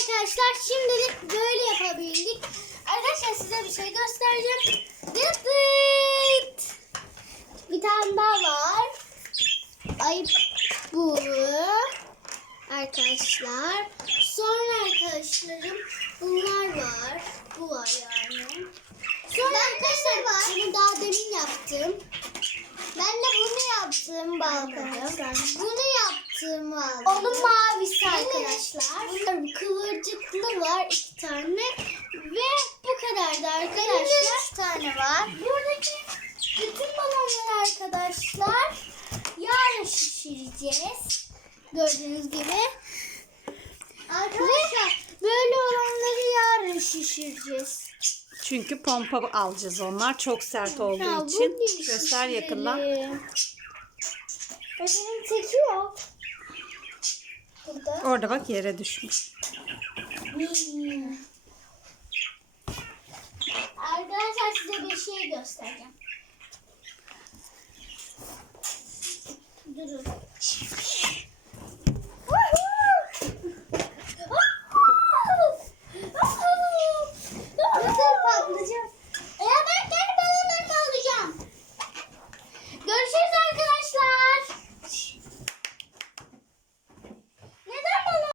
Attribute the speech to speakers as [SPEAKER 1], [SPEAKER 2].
[SPEAKER 1] arkadaşlar şimdilik böyle yapabildik. Arkadaşlar size bir şey göstereceğim. Dıt. Bir tane daha var. Ay bu. Arkadaşlar. Sonra arkadaşlarım bunlar var. Bu var yani. Sonra arkadaşlar bunu daha demin yaptım. Ben de bunu yaptım balkonda. Bunu yaptım aldım. Onun mavisi arkadaşlar. Bunlar kıvırcıklı var iki tane. Ve bu kadar da arkadaşlar. üç tane var. Buradaki bütün balonları arkadaşlar yarın şişireceğiz. Gördüğünüz gibi. Arkadaşlar böyle olanları yarın şişireceğiz.
[SPEAKER 2] Çünkü pompa alacağız onlar. Çok sert olduğu
[SPEAKER 1] Ya,
[SPEAKER 2] için. Göster yakından.
[SPEAKER 1] şişirelim. Benim çekiyor. Burada.
[SPEAKER 2] Orada bak yere düşmüş.
[SPEAKER 1] Hmm. Arkadaşlar size bir şey göstereceğim.